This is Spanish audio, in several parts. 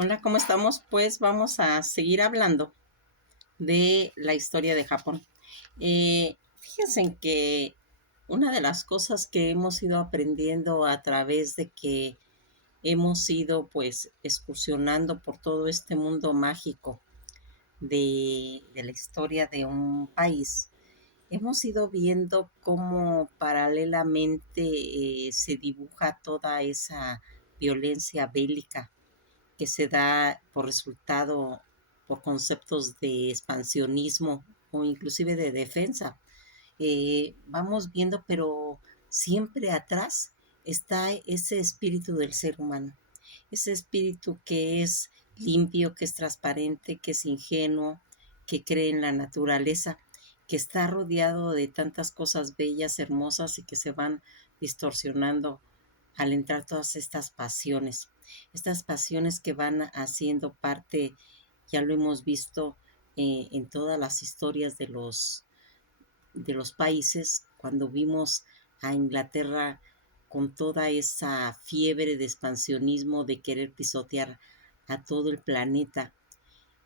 Hola, ¿cómo estamos? Pues vamos a seguir hablando de la historia de Japón. Fíjense en que una de las cosas que hemos ido aprendiendo a través de que hemos ido pues excursionando por todo este mundo mágico de la historia de un país, hemos ido viendo cómo paralelamente se dibuja toda esa violencia bélica que se da por resultado, por conceptos de expansionismo o inclusive de defensa. Vamos viendo, pero siempre atrás está ese espíritu del ser humano, ese espíritu que es limpio, que es transparente, que es ingenuo, que cree en la naturaleza, que está rodeado de tantas cosas bellas, hermosas y que se van distorsionando al entrar todas estas pasiones que van haciendo parte, ya lo hemos visto en todas las historias de los países, cuando vimos a Inglaterra con toda esa fiebre de expansionismo, de querer pisotear a todo el planeta,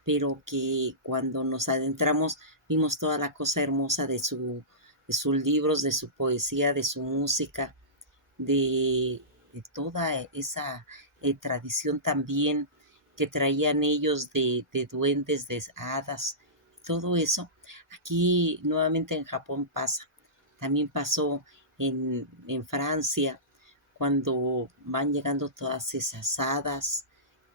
pero que cuando nos adentramos vimos toda la cosa hermosa de sus libros, de su poesía, de su música, de toda esa tradición también que traían ellos de duendes, de hadas, todo eso. Aquí nuevamente en Japón pasa. También pasó en Francia, cuando van llegando todas esas hadas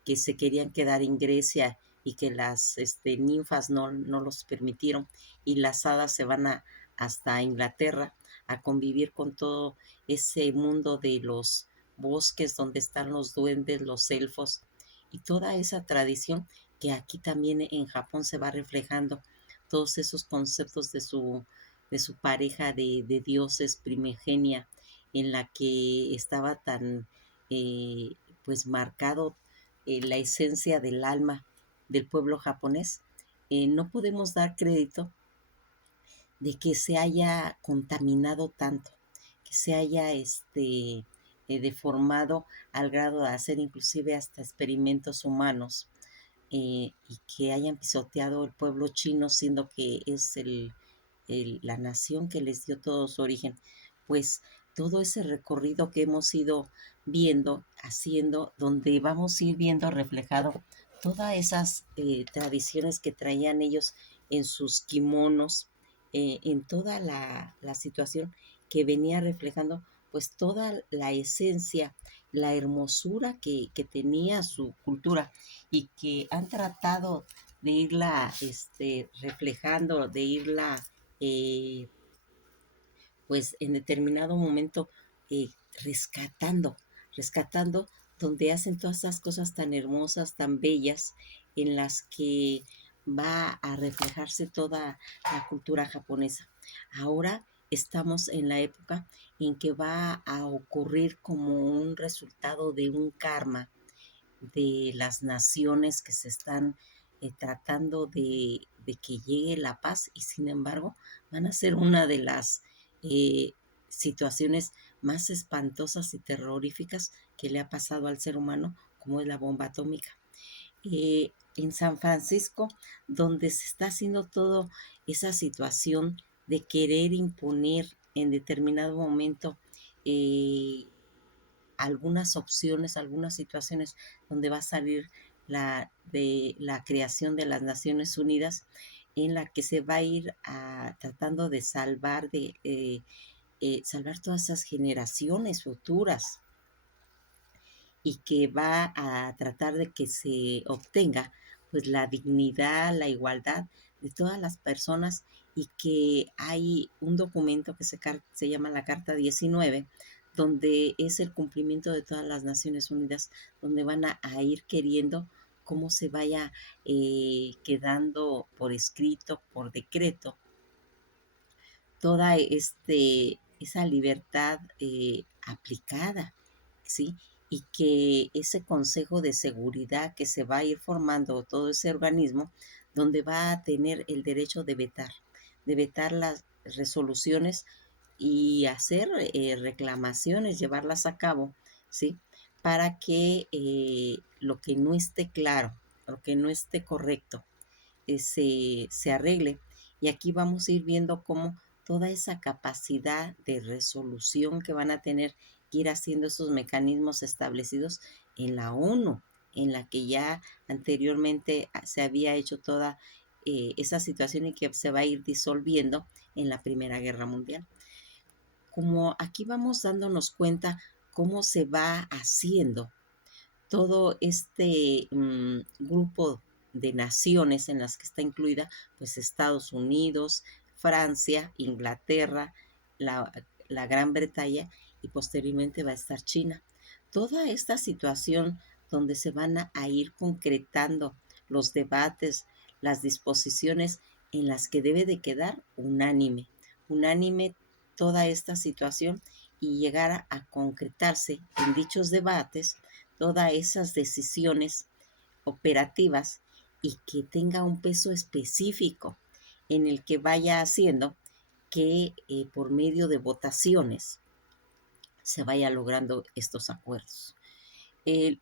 que se querían quedar en Grecia y que las ninfas no los permitieron, y las hadas se van hasta Inglaterra a convivir con todo ese mundo de los bosques donde están los duendes, los elfos y toda esa tradición que aquí también en Japón se va reflejando, todos esos conceptos de su pareja de dioses primigenia, en la que estaba tan eh, pues marcado la esencia del alma del pueblo japonés. No podemos dar crédito de que se haya contaminado tanto, que se haya deformado al grado de hacer inclusive hasta experimentos humanos, y que hayan pisoteado el pueblo chino, siendo que es la nación que les dio todo su origen. Pues todo ese recorrido que hemos ido viendo, haciendo, donde vamos a ir viendo reflejado todas esas tradiciones que traían ellos en sus kimonos, en toda la situación que venía reflejando pues toda la esencia, la hermosura que tenía su cultura, y que han tratado de irla reflejando, de irla eh, pues en determinado momento eh, rescatando, rescatando, donde hacen todas esas cosas tan hermosas, tan bellas, en las que va a reflejarse toda la cultura japonesa. Ahora estamos en la época en que va a ocurrir como un resultado de un karma de las naciones que se están tratando de que llegue la paz, y sin embargo van a ser una de las eh, situaciones más espantosas y terroríficas que le ha pasado al ser humano, como es la bomba atómica. En San Francisco, donde se está haciendo toda esa situación de querer imponer en determinado momento eh, algunas opciones, algunas situaciones donde va a salir de la creación de las Naciones Unidas, en la que se va a ir tratando de salvar, salvar todas esas generaciones futuras, y que va a tratar de que se obtenga pues la dignidad, la igualdad de todas las personas, y que hay un documento que se llama la Carta 19, donde es el cumplimiento de todas las Naciones Unidas, donde van a ir queriendo cómo se vaya quedando por escrito, por decreto, toda esa libertad aplicada, ¿sí? Y que ese Consejo de Seguridad que se va a ir formando, todo ese organismo, donde va a tener el derecho de vetar las resoluciones y hacer reclamaciones, llevarlas a cabo, ¿sí? para que lo que no esté claro, lo que no esté correcto, se arregle. Y aquí vamos a ir viendo cómo toda esa capacidad de resolución que van a tener que ir haciendo esos mecanismos establecidos en la ONU, en la que ya anteriormente se había hecho toda esa situación y que se va a ir disolviendo en la Primera Guerra Mundial. Como aquí vamos dándonos cuenta cómo se va haciendo todo este grupo de naciones en las que está incluida, pues Estados Unidos, Francia, Inglaterra, la, la Gran Bretaña y posteriormente va a estar China. Toda esta situación donde se van a ir concretando los debates, las disposiciones en las que debe de quedar unánime toda esta situación y llegar a concretarse en dichos debates todas esas decisiones operativas y que tenga un peso específico en el que vaya haciendo que por medio de votaciones se vaya logrando estos acuerdos.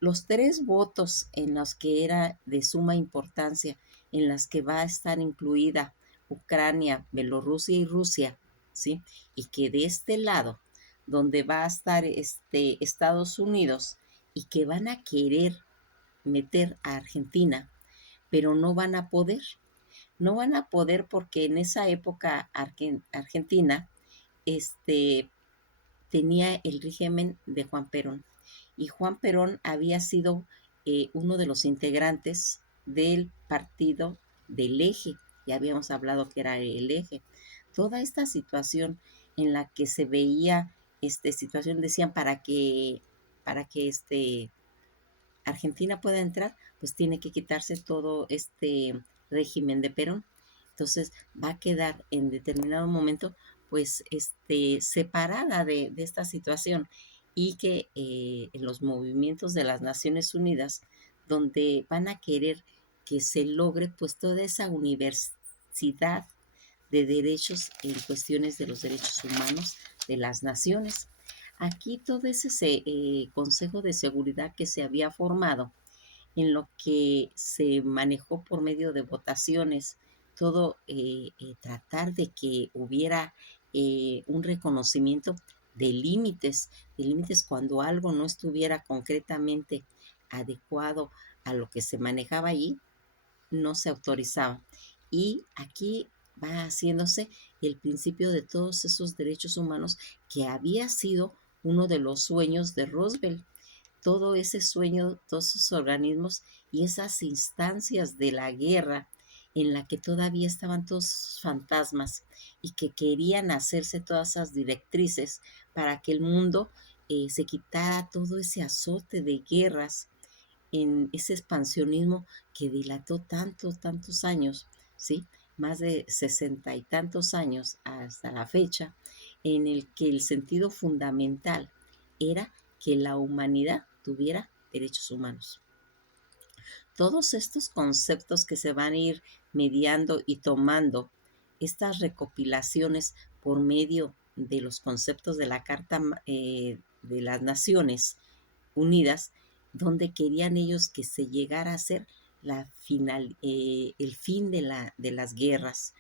Los tres votos en los que era de suma importancia, en las que va a estar incluida Ucrania, Bielorrusia y Rusia, ¿sí? Y que de este lado, donde va a estar Estados Unidos y que van a querer meter a Argentina, pero no van a poder. No van a poder porque en esa época Argentina tenía el régimen de Juan Perón. Y Juan Perón había sido uno de los integrantes del partido del Eje. Ya habíamos hablado que era el Eje. Toda esta situación en la que se veía situación, decían, para que Argentina pueda entrar, pues tiene que quitarse todo este régimen de Perón. Entonces va a quedar en determinado momento pues separada de esta situación y que en los movimientos de las Naciones Unidas, donde van a querer que se logre pues toda esa universidad de derechos en cuestiones de los derechos humanos de las naciones. Aquí todo ese Consejo de Seguridad que se había formado, en lo que se manejó por medio de votaciones, todo tratar de que hubiera un reconocimiento de límites cuando algo no estuviera concretamente adecuado a lo que se manejaba allí, no se autorizaba. Y aquí va haciéndose el principio de todos esos derechos humanos que había sido uno de los sueños de Roosevelt. Todo ese sueño, todos esos organismos y esas instancias de la guerra en la que todavía estaban todos esos fantasmas y que querían hacerse todas esas directrices para que el mundo se quitara todo ese azote de guerras en ese expansionismo que dilató tantos años, ¿sí? Más de 60 y tantos años hasta la fecha, en el que el sentido fundamental era que la humanidad tuviera derechos humanos. Todos estos conceptos que se van a ir mediando y tomando, estas recopilaciones por medio de los conceptos de la Carta de las Naciones Unidas, donde querían ellos que se llegara a ser el fin de las guerras.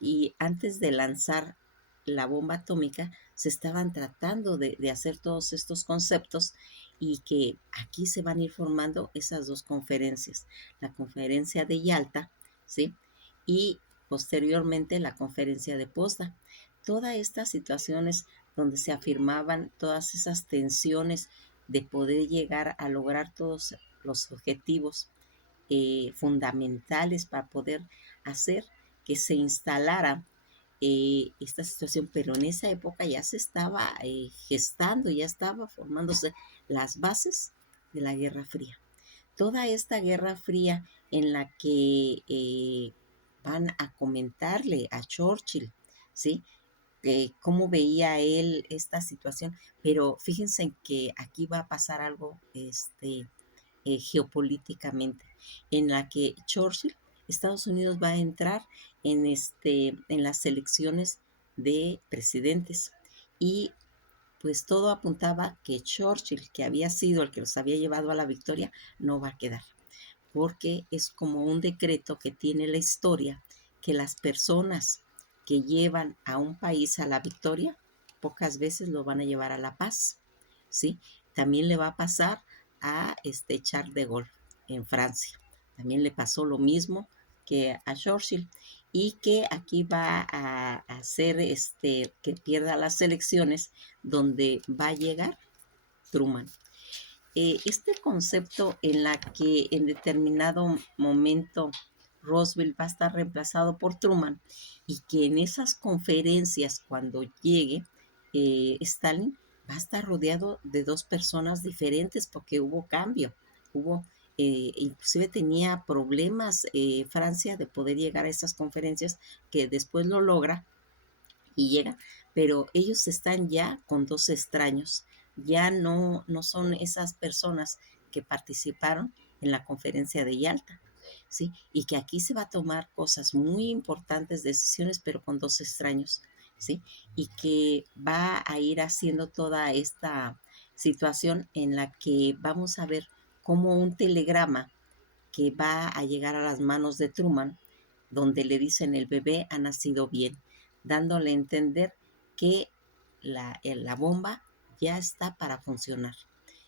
Y antes de lanzar la bomba atómica, se estaban tratando de hacer todos estos conceptos y que aquí se van a ir formando esas dos conferencias, la conferencia de Yalta, ¿sí? Y posteriormente la conferencia de Potsdam. Todas estas situaciones donde se afirmaban todas esas tensiones de poder llegar a lograr todos los objetivos fundamentales para poder hacer que se instalara esta situación, pero en esa época ya se estaba gestando, ya estaba formándose las bases de la Guerra Fría. Toda esta Guerra Fría en la que van a comentarle a Churchill, ¿sí? Cómo veía él esta situación, pero fíjense que aquí va a pasar algo geopolíticamente, en la que Churchill, Estados Unidos va a entrar en las elecciones de presidentes y pues todo apuntaba que Churchill, que había sido el que los había llevado a la victoria, no va a quedar, porque es como un decreto que tiene la historia, que las personas que llevan a un país a la victoria, pocas veces lo van a llevar a la paz, ¿sí? También le va a pasar a Charles de Gaulle en Francia. También le pasó lo mismo que a Churchill y que aquí va a hacer que pierda las elecciones donde va a llegar Truman. Este concepto en la que en determinado momento Roosevelt va a estar reemplazado por Truman y que en esas conferencias cuando llegue Stalin va a estar rodeado de dos personas diferentes porque hubo cambio, hubo inclusive tenía problemas Francia de poder llegar a esas conferencias que después lo logra y llega, pero ellos están ya con dos extraños, ya no son esas personas que participaron en la conferencia de Yalta, ¿sí? Y que aquí se va a tomar cosas muy importantes, decisiones, pero con dos extraños, ¿sí? Y que va a ir haciendo toda esta situación en la que vamos a ver cómo un telegrama que va a llegar a las manos de Truman, donde le dicen el bebé ha nacido bien, dándole a entender que la bomba ya está para funcionar,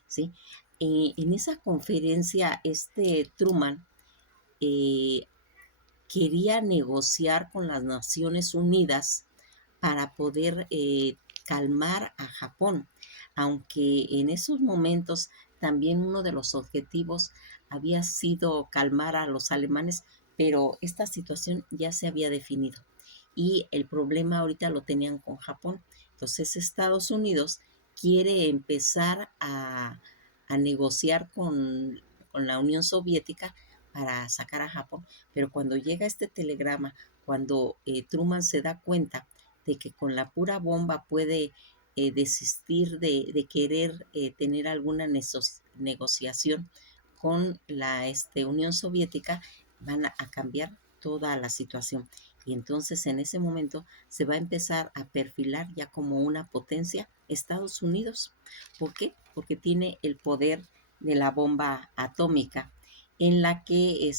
¿sí? En esa conferencia, Truman eh, quería negociar con las Naciones Unidas para poder calmar a Japón, aunque en esos momentos también uno de los objetivos había sido calmar a los alemanes, pero esta situación ya se había definido y el problema ahorita lo tenían con Japón. Entonces Estados Unidos quiere empezar a negociar con la Unión Soviética para sacar a Japón, pero cuando llega este telegrama, cuando Truman se da cuenta de que con la pura bomba puede desistir de querer tener alguna negociación con la Unión Soviética, van a cambiar toda la situación. Y entonces en ese momento se va a empezar a perfilar ya como una potencia Estados Unidos. ¿Por qué? Porque tiene el poder de la bomba atómica en la que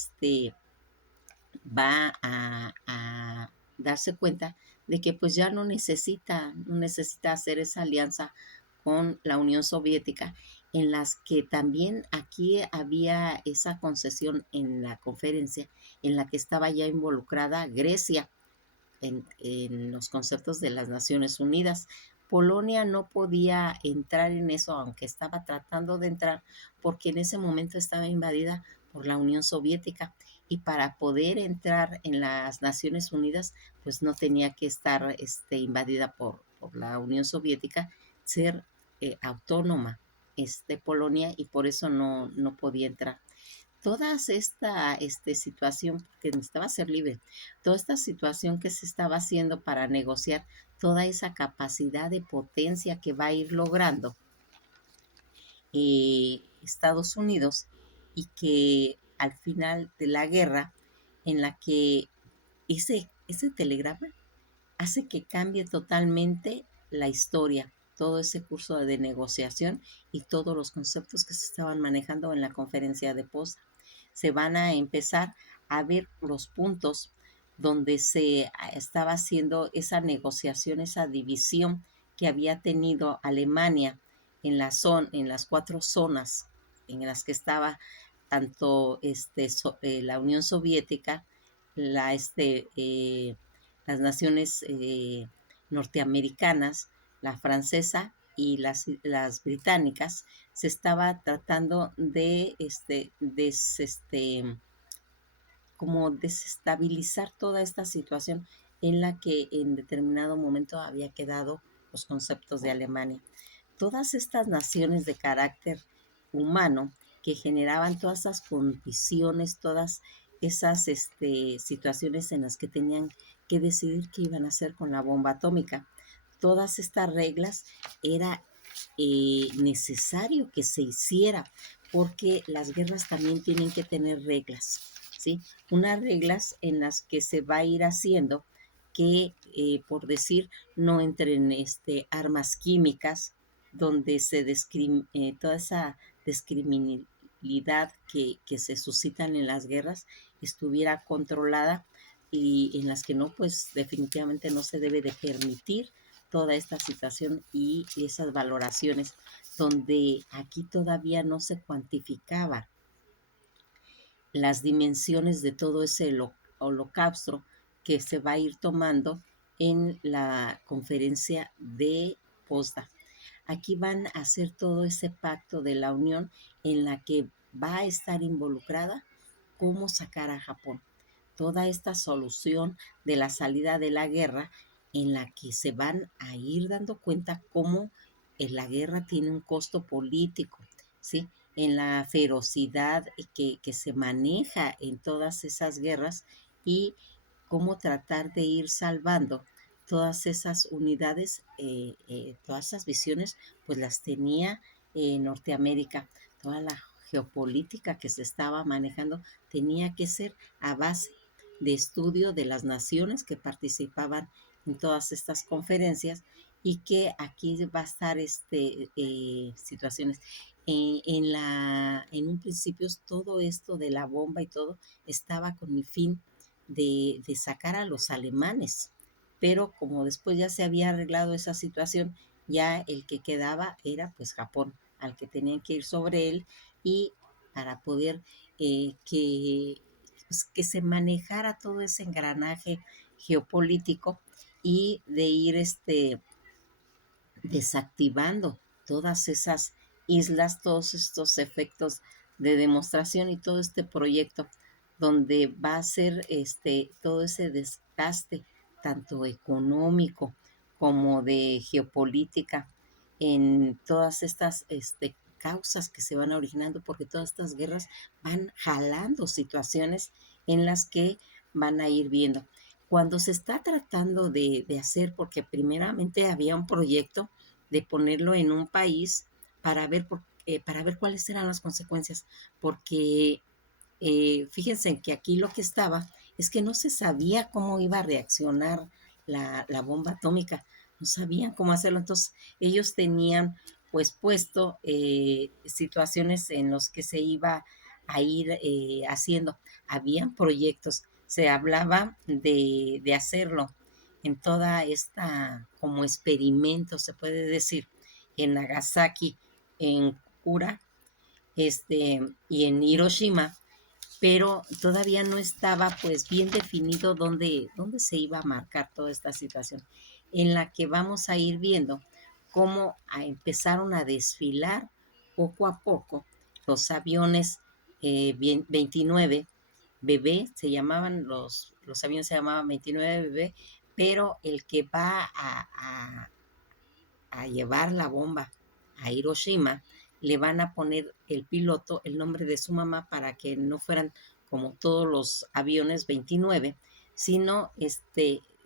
va a darse cuenta de que pues ya no necesita hacer esa alianza con la Unión Soviética, en las que también aquí había esa concesión en la conferencia en la que estaba ya involucrada Grecia en los conceptos de las Naciones Unidas. Polonia no podía entrar en eso, aunque estaba tratando de entrar, porque en ese momento estaba invadida por la Unión Soviética y para poder entrar en las Naciones Unidas, pues no tenía que estar invadida por la Unión Soviética, ser autónoma Polonia y por eso no podía entrar. Toda esta situación, porque necesitaba ser libre, toda esta situación que se estaba haciendo para negociar, toda esa capacidad de potencia que va a ir logrando Estados Unidos y que al final de la guerra, en la que ese telegrama hace que cambie totalmente la historia, todo ese curso de negociación y todos los conceptos que se estaban manejando en la conferencia de Potsdam. Se van a empezar a ver los puntos donde se estaba haciendo esa negociación, esa división que había tenido Alemania en las cuatro zonas en las que estaba tanto la Unión Soviética, la, las naciones norteamericanas, la francesa y las británicas, se estaba tratando de como desestabilizar toda esta situación en la que en determinado momento había quedado los conceptos de Alemania. Todas estas naciones de carácter humano que generaban todas esas condiciones, todas esas situaciones en las que tenían que decidir qué iban a hacer con la bomba atómica. Todas estas reglas era necesario que se hiciera porque las guerras también tienen que tener reglas, ¿sí? Unas reglas en las que se va a ir haciendo que, por decir, no entren armas químicas, donde toda esa discriminalidad que se suscitan en las guerras estuviera controlada y en las que no, pues definitivamente no se debe de permitir toda esta situación y esas valoraciones, donde aquí todavía no se cuantificaba las dimensiones de todo ese holocausto que se va a ir tomando en la conferencia de Potsdam. Aquí van a hacer todo ese pacto de la Unión en la que va a estar involucrada cómo sacar a Japón. Toda esta solución de la salida de la guerra en la que se van a ir dando cuenta cómo la guerra tiene un costo político, ¿sí? En la ferocidad que se maneja en todas esas guerras y cómo tratar de ir salvando todas esas unidades, todas esas visiones, pues las tenía Norteamérica. Toda la geopolítica que se estaba manejando tenía que ser a base de estudio de las naciones que participaban en todas estas conferencias y que aquí va a estar situaciones. En un principio todo esto de la bomba y todo estaba con el fin de sacar a los alemanes, pero como después ya se había arreglado esa situación, ya el que quedaba era pues Japón, al que tenían que ir sobre él y para poder pues, que se manejara todo ese engranaje geopolítico y de ir desactivando todas esas islas, todos estos efectos de demostración y todo este proyecto donde va a ser todo ese desgaste tanto económico como de geopolítica en todas estas causas que se van originando, porque todas estas guerras van jalando situaciones en las que van a ir viendo. Cuando se está tratando de hacer, porque primeramente había un proyecto de ponerlo en un país para ver cuáles eran las consecuencias, porque fíjense en que aquí lo que estaba es que no se sabía cómo iba a reaccionar la bomba atómica, no sabían cómo hacerlo, entonces ellos tenían pues puesto situaciones en los que se iba a ir haciendo, habían proyectos, se hablaba de hacerlo en toda esta como experimento, se puede decir, en Nagasaki, en Kura, y en Hiroshima, pero todavía no estaba pues bien definido dónde se iba a marcar toda esta situación, en la que vamos a ir viendo cómo empezaron a desfilar poco a poco los aviones 29 bebé, se llamaban los aviones, se llamaban 29 bebé, pero el que va a llevar la bomba a Hiroshima, le van a poner el piloto el nombre de su mamá para que no fueran como todos los aviones 29, sino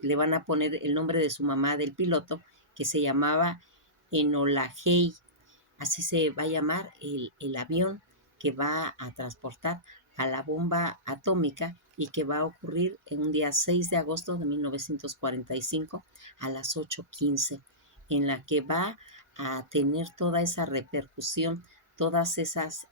le van a poner el nombre de su mamá del piloto, que se llamaba Enolahei. Así se va a llamar el avión que va a transportar a la bomba atómica y que va a ocurrir en un día 6 de agosto de 1945 a las 8:15, en la que va a tener toda esa repercusión, todas esas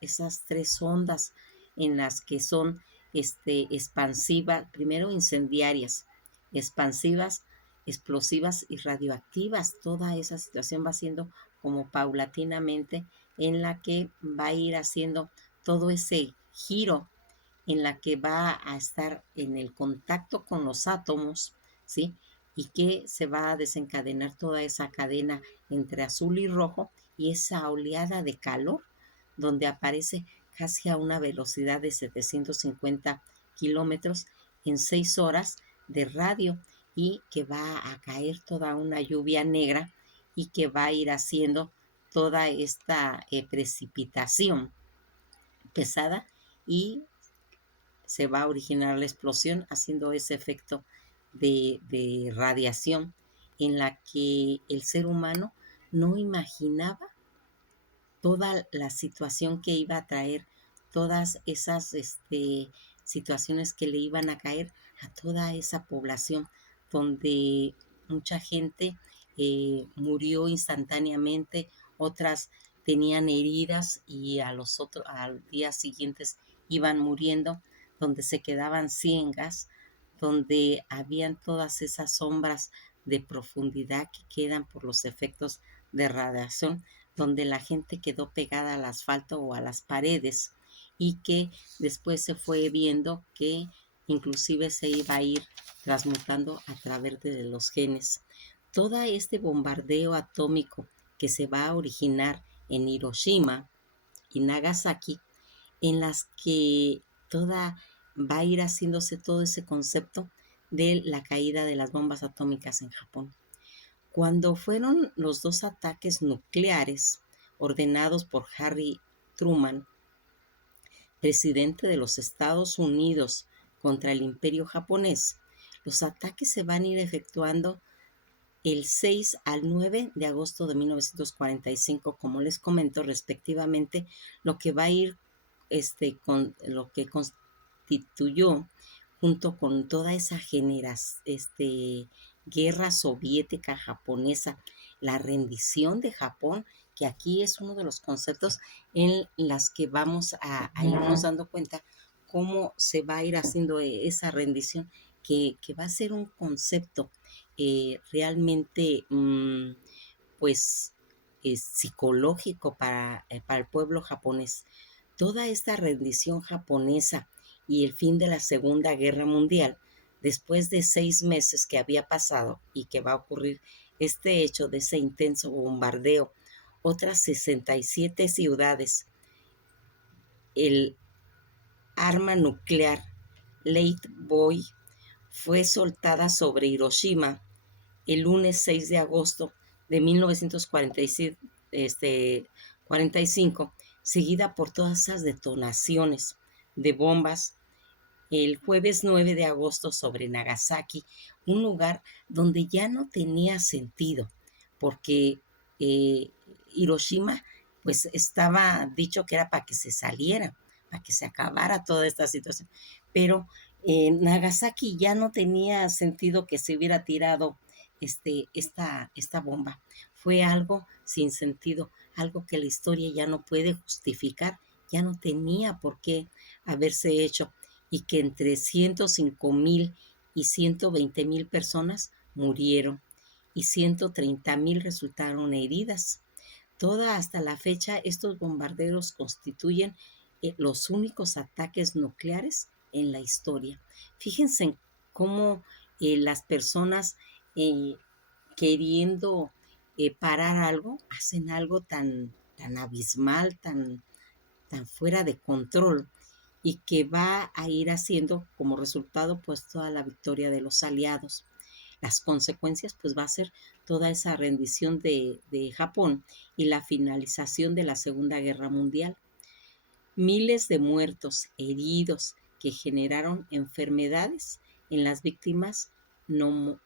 tres ondas en las que son expansivas, primero incendiarias, expansivas, explosivas y radioactivas. Toda esa situación va siendo como paulatinamente en la que va a ir haciendo todo ese giro en la que va a estar en el contacto con los átomos, ¿sí? Y que se va a desencadenar toda esa cadena entre azul y rojo y esa oleada de calor donde aparece casi a una velocidad de 750 kilómetros en 6 horas de radio y que va a caer toda una lluvia negra y que va a ir haciendo toda esta precipitación pesada y se va a originar la explosión haciendo ese efecto de radiación en la que el ser humano no imaginaba toda la situación que iba a traer, todas esas situaciones que le iban a caer a toda esa población, donde mucha gente murió instantáneamente, otras tenían heridas y al día siguientes iban muriendo, donde se quedaban ciegas, donde habían todas esas sombras de profundidad que quedan por los efectos de radiación, donde la gente quedó pegada al asfalto o a las paredes y que después se fue viendo que inclusive se iba a ir transmutando a través de los genes. Todo este bombardeo atómico que se va a originar en Hiroshima y Nagasaki, en las que toda va a ir haciéndose todo ese concepto de la caída de las bombas atómicas en Japón. Cuando fueron los dos ataques nucleares ordenados por Harry Truman, presidente de los Estados Unidos, contra el imperio japonés, los ataques se van a ir efectuando el 6 al 9 de agosto de 1945, como les comento respectivamente, lo que va a ir con lo que constituyó junto con toda esa guerra soviética japonesa, la rendición de Japón, que aquí es uno de los conceptos en las que vamos a irnos dando cuenta cómo se va a ir haciendo esa rendición, que va a ser un concepto realmente pues psicológico para el pueblo japonés. Toda esta rendición japonesa y el fin de la Segunda Guerra Mundial, después de 6 meses que había pasado y que va a ocurrir este hecho de ese intenso bombardeo, otras 67 ciudades, el arma nuclear Late Boy fue soltada sobre Hiroshima el lunes 6 de agosto de 1945, seguida por todas esas detonaciones de bombas el jueves 9 de agosto sobre Nagasaki, un lugar donde ya no tenía sentido, porque Hiroshima pues estaba dicho que era para que se saliera, para que se acabara toda esta situación, pero Nagasaki ya no tenía sentido que se hubiera tirado esta bomba. Fue algo sin sentido, algo que la historia ya no puede justificar, ya no tenía por qué haberse hecho, y que entre 105,000 y 120,000 personas murieron y 130,000 resultaron heridas. Toda hasta la fecha, estos bombarderos constituyen los únicos ataques nucleares en la historia. Fíjense en cómo las personas eh, queriendo parar algo, hacen algo tan abismal, tan fuera de control, y que va a ir haciendo como resultado pues toda la victoria de los aliados. Las consecuencias pues va a ser toda esa rendición de Japón y la finalización de la Segunda Guerra Mundial. Miles de muertos, heridos, que generaron enfermedades en las víctimas no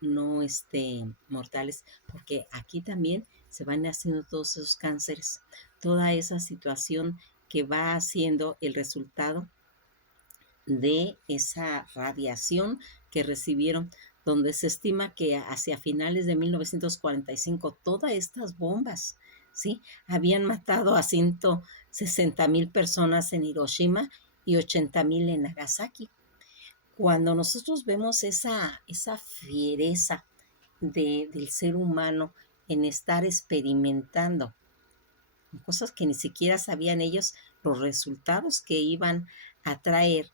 mortales, porque aquí también se van haciendo todos esos cánceres, toda esa situación que va haciendo el resultado de esa radiación que recibieron, donde se estima que hacia finales de 1945 todas estas bombas, ¿sí?, habían matado a 160,000 personas en Hiroshima y 80,000 en Nagasaki. Cuando nosotros vemos esa fiereza del ser humano en estar experimentando cosas que ni siquiera sabían ellos los resultados que iban a traer,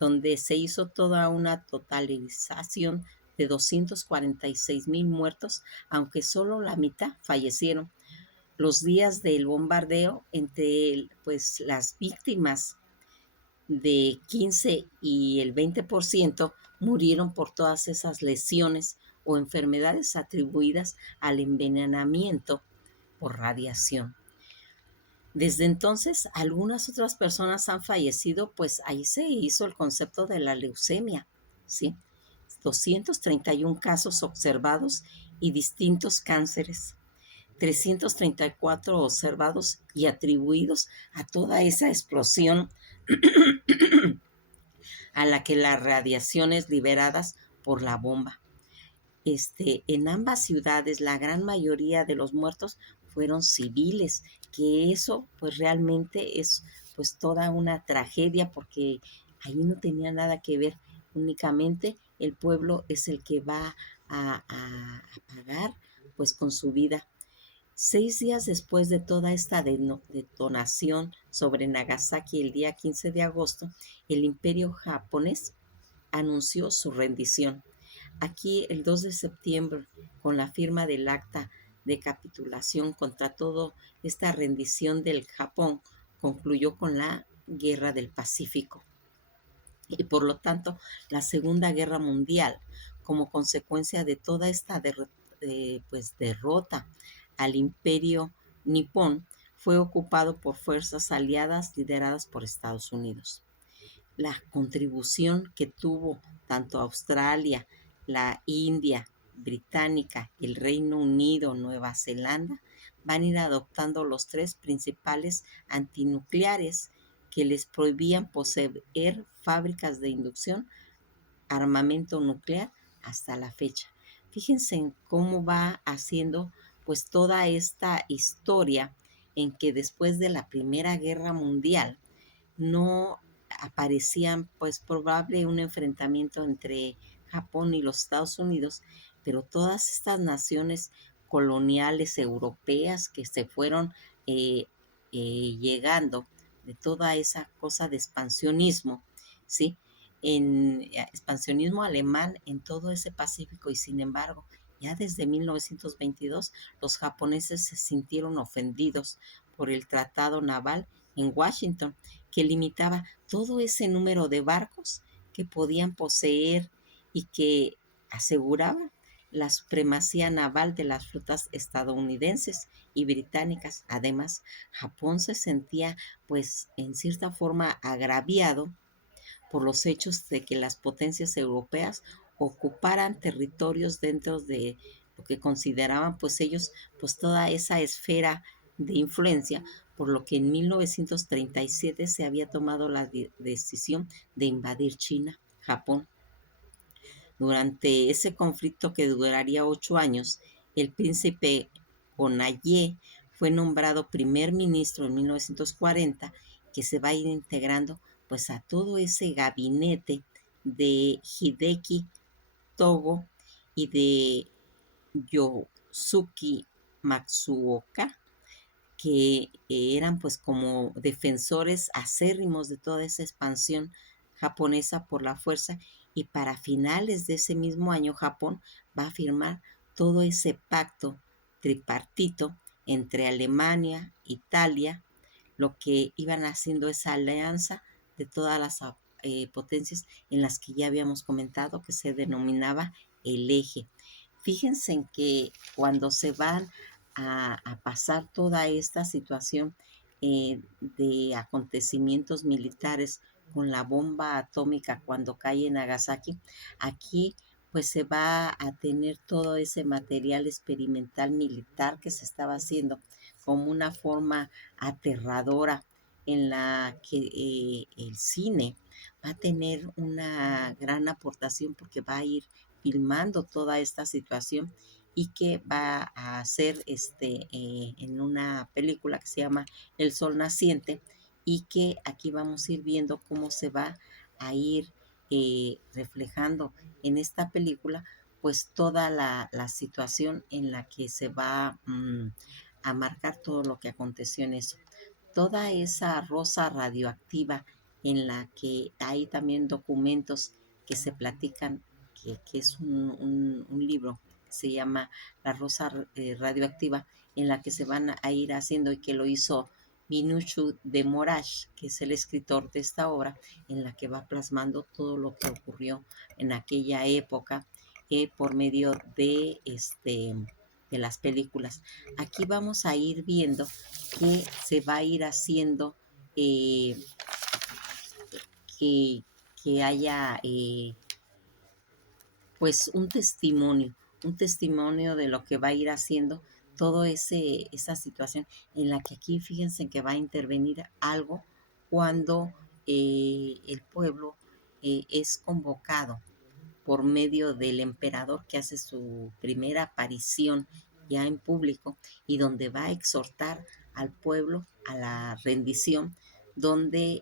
donde se hizo toda una totalización de 246,000 muertos, aunque solo la mitad fallecieron. Los días del bombardeo, entre pues las víctimas de 15 y el 20% murieron por todas esas lesiones o enfermedades atribuidas al envenenamiento por radiación. Desde entonces, algunas otras personas han fallecido, pues ahí se hizo el concepto de la leucemia, ¿sí? 231 casos observados y distintos cánceres, 334 observados y atribuidos a toda esa explosión a la que las radiaciones liberadas por la bomba. En ambas ciudades, la gran mayoría de los muertos fueron civiles, que eso pues realmente es pues toda una tragedia porque ahí no tenía nada que ver, únicamente el pueblo es el que va a pagar pues con su vida. 6 días después de toda esta detonación sobre Nagasaki el día 15 de agosto, el imperio japonés anunció su rendición. Aquí el 2 de septiembre, con la firma del acta de capitulación contra toda esta rendición del Japón, concluyó con la Guerra del Pacífico y por lo tanto la Segunda Guerra Mundial, como consecuencia de toda esta pues, derrota al imperio nipón, fue ocupado por fuerzas aliadas lideradas por Estados Unidos. La contribución que tuvo tanto Australia, la India, Británica, el Reino Unido, Nueva Zelanda, van a ir adoptando los tres principales antinucleares que les prohibían poseer fábricas de inducción, armamento nuclear hasta la fecha. Fíjense en cómo va haciendo pues toda esta historia en que después de la Primera Guerra Mundial no aparecían pues probable un enfrentamiento entre Japón y los Estados Unidos, pero todas estas naciones coloniales europeas que se fueron eh, llegando de toda esa cosa de expansionismo, ¿sí? En expansionismo alemán en todo ese Pacífico y sin embargo, ya desde 1922 los japoneses se sintieron ofendidos por el tratado naval en Washington que limitaba todo ese número de barcos que podían poseer y que aseguraba la supremacía naval de las flotas estadounidenses y británicas. Además, Japón se sentía, pues, en cierta forma agraviado por los hechos de que las potencias europeas ocuparan territorios dentro de lo que consideraban pues ellos pues toda esa esfera de influencia, por lo que en 1937 se había tomado la decisión de invadir China, Japón. Durante ese conflicto que duraría 8 años, el príncipe Onaye fue nombrado primer ministro en 1940, que se va a ir integrando pues a todo ese gabinete de Hideki Togo y de Yosuke Matsuoka, que eran pues como defensores acérrimos de toda esa expansión japonesa por la fuerza, y para finales de ese mismo año Japón va a firmar todo ese pacto tripartito entre Alemania, Italia, lo que iban haciendo esa alianza de todas las potencias en las que ya habíamos comentado que se denominaba el eje. Fíjense en que cuando se van a pasar toda esta situación de acontecimientos militares con la bomba atómica cuando cae en Nagasaki, aquí pues se va a tener todo ese material experimental militar que se estaba haciendo como una forma aterradora en la que el cine va a tener una gran aportación porque va a ir filmando toda esta situación y que va a hacer en una película que se llama El Sol Naciente, y que aquí vamos a ir viendo cómo se va a ir reflejando en esta película pues toda la situación en la que se va a marcar todo lo que aconteció en eso. Toda esa rosa radioactiva en la que hay también documentos que se platican, que es un libro que se llama La Rosa Radioactiva, en la que se van a ir haciendo y que lo hizo Minuchu de Morash, que es el escritor de esta obra, en la que va plasmando todo lo que ocurrió en aquella época por medio de las películas. Aquí vamos a ir viendo que se va a ir haciendo eh, que, que haya pues un testimonio de lo que va a ir haciendo todo esa situación en la que aquí fíjense que va a intervenir algo cuando el pueblo es convocado por medio del emperador que hace su primera aparición ya en público y donde va a exhortar al pueblo a la rendición, donde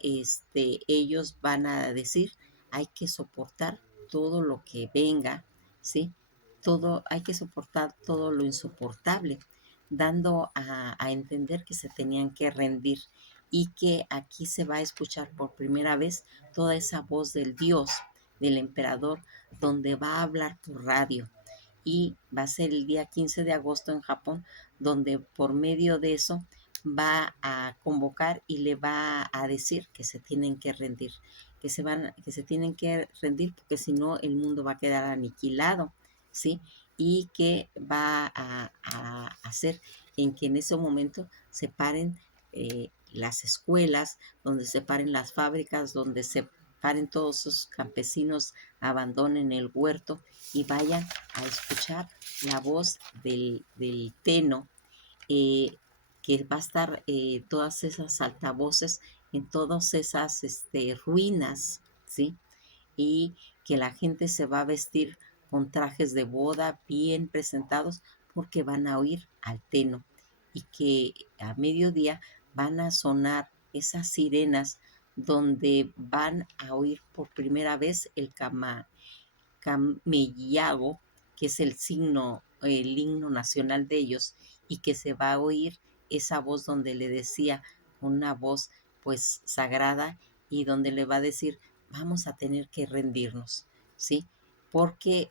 ellos van a decir, hay que soportar todo lo que venga, ¿sí? Todo, hay que soportar todo lo insoportable, dando a entender que se tenían que rendir y que aquí se va a escuchar por primera vez toda esa voz del Dios, del emperador, donde va a hablar por radio. Y va a ser el día 15 de agosto en Japón, donde por medio de eso va a convocar y le va a decir que se tienen que rendir, que se tienen que rendir porque si no el mundo va a quedar aniquilado, ¿sí? Y que va a hacer en que en ese momento se paren las escuelas, donde se paren las fábricas, donde se paren todos esos campesinos, abandonen el huerto y vayan a escuchar la voz del Teno, que va a estar todas esas altavoces en todas esas ruinas, ¿sí? Y que la gente se va a vestir con trajes de boda bien presentados porque van a oír al Teno y que a mediodía van a sonar esas sirenas donde van a oír por primera vez el camellago, que es el himno nacional de ellos, y que se va a oír esa voz donde le decía, una voz pues sagrada, y donde le va a decir, vamos a tener que rendirnos, ¿sí? Porque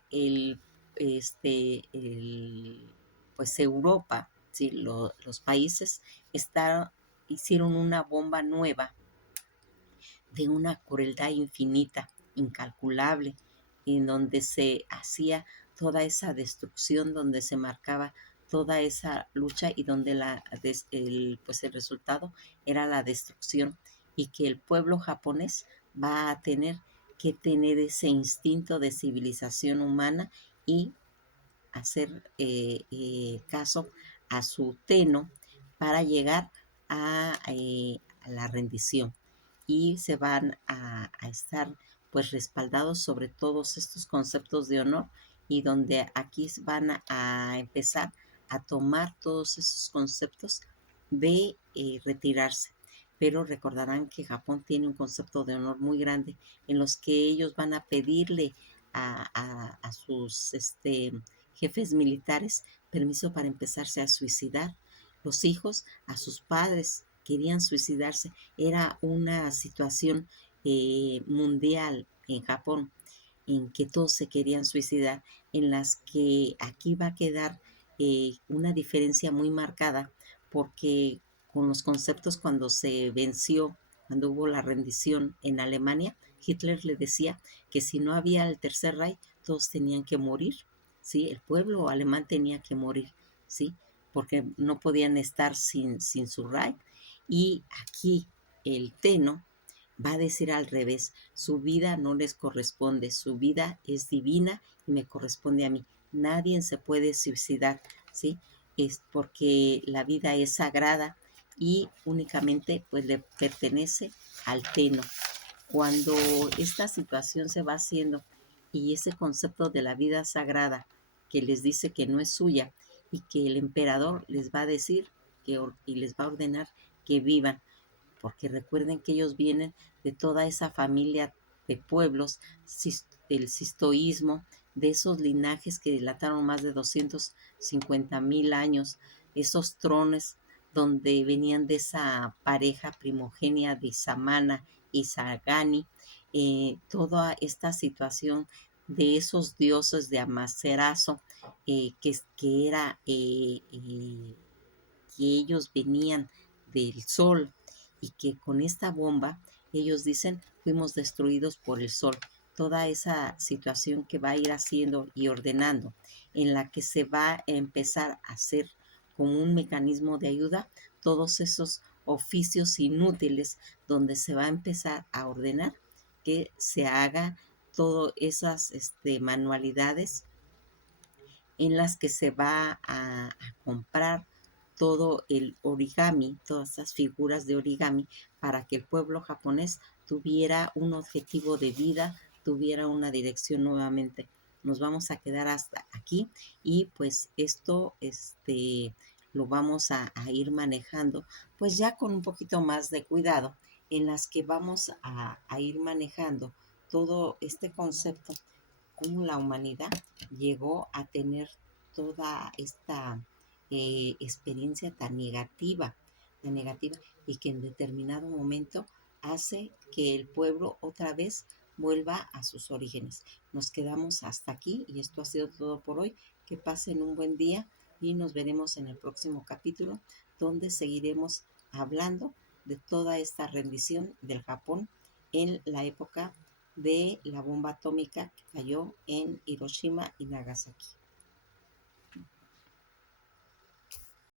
pues Europa, ¿sí? Los países hicieron una bomba nueva de una crueldad infinita, incalculable, en donde se hacía toda esa destrucción, donde se marcaba toda esa lucha y donde pues el resultado era la destrucción y que el pueblo japonés va a tener que tener ese instinto de civilización humana y hacer caso a su Teno para llegar a la rendición y se van a estar pues respaldados sobre todos estos conceptos de honor y donde aquí van a empezar a tomar todos esos conceptos de retirarse. Pero recordarán que Japón tiene un concepto de honor muy grande en los que ellos van a pedirle a sus jefes militares permiso para empezarse a suicidar. Los hijos a sus padres querían suicidarse. Era una situación mundial en Japón en que todos se querían suicidar, en las que aquí va a quedar una diferencia muy marcada porque con los conceptos cuando se venció, cuando hubo la rendición en Alemania, Hitler le decía que si no había el Tercer Reich, todos tenían que morir, ¿sí? El pueblo alemán tenía que morir, ¿sí? Porque no podían estar sin su Reich. Y aquí el Teno va a decir al revés, su vida no les corresponde, su vida es divina y me corresponde a mí. Nadie se puede suicidar, ¿sí? Es porque la vida es sagrada y únicamente pues le pertenece al Teno. Cuando esta situación se va haciendo y ese concepto de la vida sagrada que les dice que no es suya y que el emperador les va a decir y les va a ordenar que vivan, porque recuerden que ellos vienen de toda esa familia de pueblos, del sistoísmo, de esos linajes que dilataron más de 250,000 años, esos trones donde venían de esa pareja primogenia de Samana y Sagani, toda esta situación de esos dioses de Amaterasu, que era que ellos venían del sol y que con esta bomba ellos dicen fuimos destruidos por el sol. Toda esa situación que va a ir haciendo y ordenando, en la que se va a empezar a hacer como un mecanismo de ayuda todos esos oficios inútiles, donde se va a empezar a ordenar que se haga todas esas manualidades en las que se va a comprar todo el origami, todas estas figuras de origami, para que el pueblo japonés tuviera un objetivo de vida, tuviera una dirección nuevamente. nos vamos a quedar hasta aquí y pues esto lo vamos a ir manejando pues ya con un poquito más de cuidado en las que vamos a ir manejando todo este concepto, cómo la humanidad llegó a tener toda esta experiencia tan negativa y que en determinado momento hace que el pueblo otra vez vuelva a sus orígenes. Nos quedamos hasta aquí y esto ha sido todo por hoy. Que pasen un buen día y nos veremos en el próximo capítulo donde seguiremos hablando de toda esta rendición del Japón en la época de la bomba atómica que cayó en Hiroshima y Nagasaki.